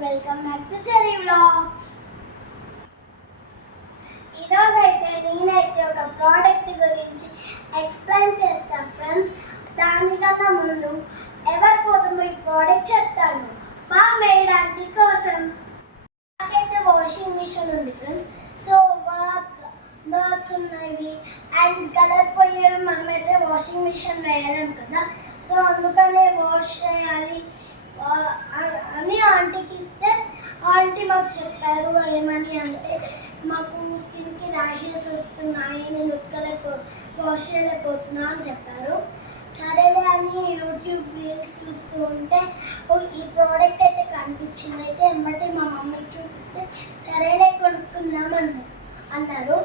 Welcome back to cherry vlogs. ఈరోజు అయితే నేనైతే ఒక ప్రోడక్ట్ గురించి ఎక్స్ప్లెయిన్ చేస్తాను ఫ్రెండ్స్. దానికన్నా ముందు ఎవరి కోసం ఈ ప్రోడక్ట్ చెప్తాను. మా మేడ్ ఆంటీ కోసం. నాకైతే వాషింగ్ మిషన్ ఉంది ఫ్రెండ్స్. సో బర్డ్స్ ఉన్నాయి అండ్ కలర్ పోయేవి మనమైతే వాషింగ్ మిషన్ వేయలేం కదా. సో అందుకనే వాష్ చేయాలి అని ఆంటీకి ఇస్తే ఆంటీ మాకు చెప్పారు ఏమని అంటే, మాకు స్కిన్కి ర్యాషెస్ వస్తున్నాయి, నేను వాష్ చేయలేకపోతున్నా అని చెప్పారు. సరేలే అని యూట్యూబ్ రీల్స్ చూస్తూ ఉంటే ఈ ప్రోడక్ట్ అయితే కనిపించింది. అయితే ఎమ్మటే మా మమ్మీకి చూపిస్తే సరేలే కొనుక్కుందామని అన్నారు.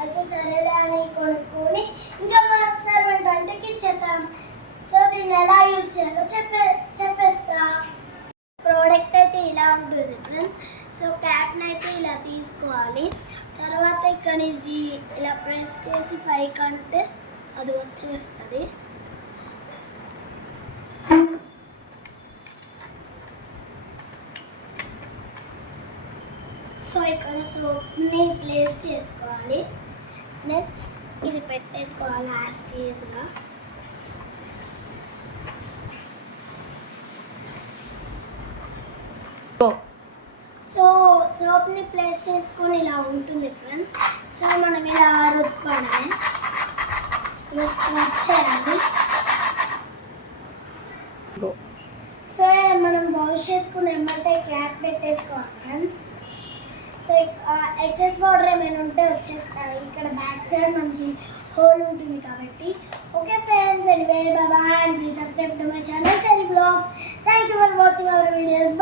అయితే సరేలే అని కొనుక్కొని ఇంకా మన సర్వెంట్ ఆంటీకి ఇచ్చేసాం. సో దీన్ని ఎలా యూజ్ చేయాలో చెప్పేస్తా. ప్రోడక్ట్ అయితే ఇలా ఉంటుంది ఫ్రెండ్స్. సో క్యాప్ని అయితే ఇలా తీసుకోవాలి. తర్వాత ఇక్కడ ఇది ఇలా ప్రెస్ చేసి పైకి అంటే అది వచ్చేస్తుంది. సో ఇక్కడ సోప్ని ప్లేస్ చేసుకోవాలి. నెక్స్ట్ ఇది పెట్టేసుకోవాలి యాస్టీస్గా. సో సోప్ని ప్లేస్ చేసుకొని ఇలా ఉంటుంది ఫ్రెండ్స్. సో మనం ఇలా రుద్దుకోవడమే, చేయాలి. సో మనం వాష్ చేసుకుని ఎమ్మటే క్యాప్ పెట్టేసుకోవాలి ఫ్రెండ్స్. ఎక్సెస్ వాటర్ ఏమైనా ఉంటే వచ్చేస్తాయి. ఇక్కడ బ్యాక్ సైడ్ మనకి హోల్ ఉంటుంది కాబట్టి. Okay friends, anyway bye and please subscribe to my channel Cherry vlogs. Thank you for watching our videos.